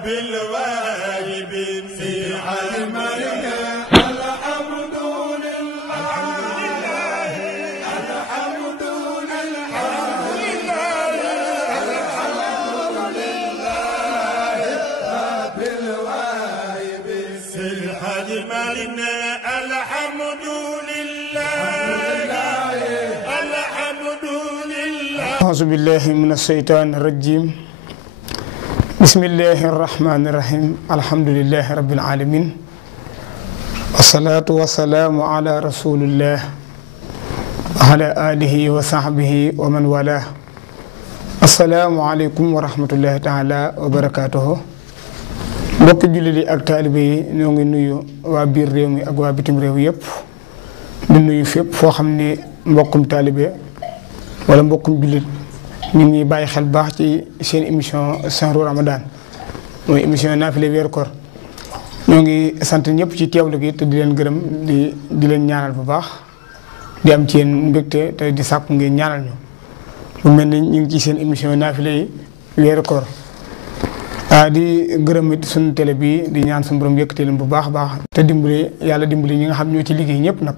رب الواهب في علمك الحمد لله الحمد لله الحمد لله رب الواهب في الحلم الحمد أعوذ بالله من الشيطان الرجيم بسم الله الرحمن الرحيم الحمد لله رب العالمين والصلاة والسلام على رسول الله وعلى آله وصحبه ومن والاه السلام عليكم ورحمة الله تعالى وبركاته mbokk jullit yi ak taalibe yi ñoo ngi nuyu waa biir réew mi ak waa bitim réew yëpp di nuyu fépp foo xam ne mbokkum taalibe wala mbokkum jullit ñu ngi bàyyi xel baax ci seen émission Sahru Ramadan mooy émission naafile weeru koor ñoo ngi sant ñëpp ci teewlu gi te di leen gërëm di leen ñaanal bu baax di am ci yéen mbégte te di sàkku ngeen ñaanal ñu bu mel ni ñu ngi ci seen émission naafile yi weeru koor di gërëm it suñu télé bi di ñaan suñu borom yëkkati leen bu baax a baax te dimbali yàlla dimbali ñi nga xam ñoo ci liggéey ñëpp nag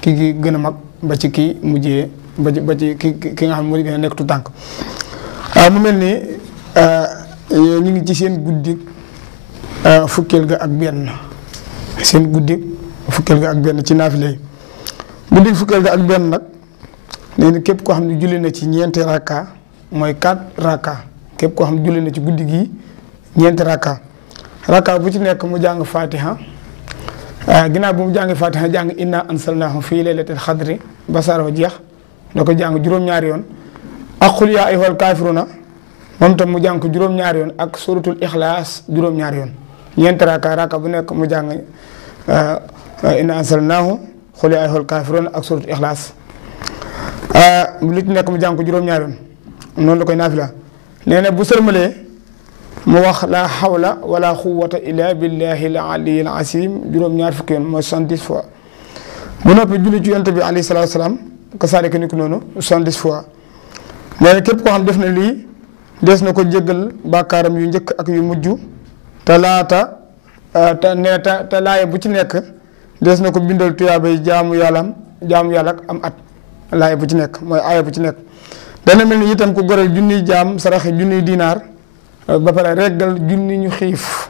ki gi gën a mag ba ci kii mujjee ba ci ki nga xam ne moo di gën a nekk tu tànk mu mel ni ñu ngi ci seen guddi fukkeel ga ak benn seen guddi fukkeel ga ak benn ci naafile yi guddi fukkeel ga ak benn nag nee na képp koo xam ne julli na ci ñeenti rakka mooy 4 rakka képp koo xam ne julli na ci guddi gi ñeenti rakka bu ci nekk mu jàng fatiha ginnaaw bu mu jàngi fatiha jàng inna ansalnahu fii laylatil xadri ba saaro jeex da ko jàng juróom-ñaari yoon ak xul yaa ayyuhal kaafiruuna moom tam mu jàng ko juróom-ñaari yoon ak suratul ixlaas juróom-ñaari yoon ñeenti rakka bu nekk mu jàng inna ansalnahu xul yaa ayyuhal kaafiruuna ak suratul ixlaas li ci nekk mu jàng ko juróom-ñaari yoon noonu la koy naafila nee na bu sërmalee mu wax la hawla wala quwwata illa billahi al aliyyil azim juróom-ñaar fukki yoon mooy 70 fois bu noppi julli ci yonent bi alayhi salaatu salaam ka saareke ni ko noonu 70 fois nee na képp koo xam def na lii des na ko jéggal bàkkaaram yu njëkk ak yu mujj te laata te laaya bu ci nekk des na ko bindal tuyaabay jaamu yàlla ak am at laaya bu ci nekk mooy aaya bu ci nekk dana mel ni itam ko goreel junniy jaam saraxe junniy dinaar ba pare reggal junni ñu xiif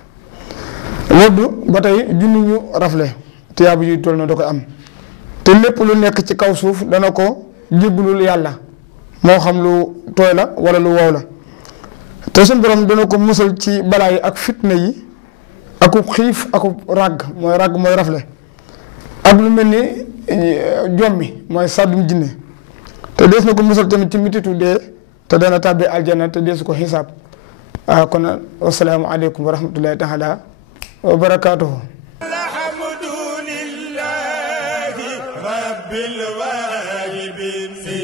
woddu ba tey junni ñu rafle tiyaabu yuy toll na da koy am te lépp lu nekk ci kaw suuf dana ko jéggalul yàlla moo xam lu tooy la wala lu wow la te suñu borom dana ko musal ci balaa yi ak fitna yi akub xiif akub ràgg mooy rafle ak lu mel ni jommi mooy sàddum jinne te dees na ko musal tamit ci mititu dee te dana tàbbi aljana te deesu ko xisaab kon wasalaamu aleykum wa rahmatullahi taala wa barakaatuhu alhamdulillahi rabbil waahib fi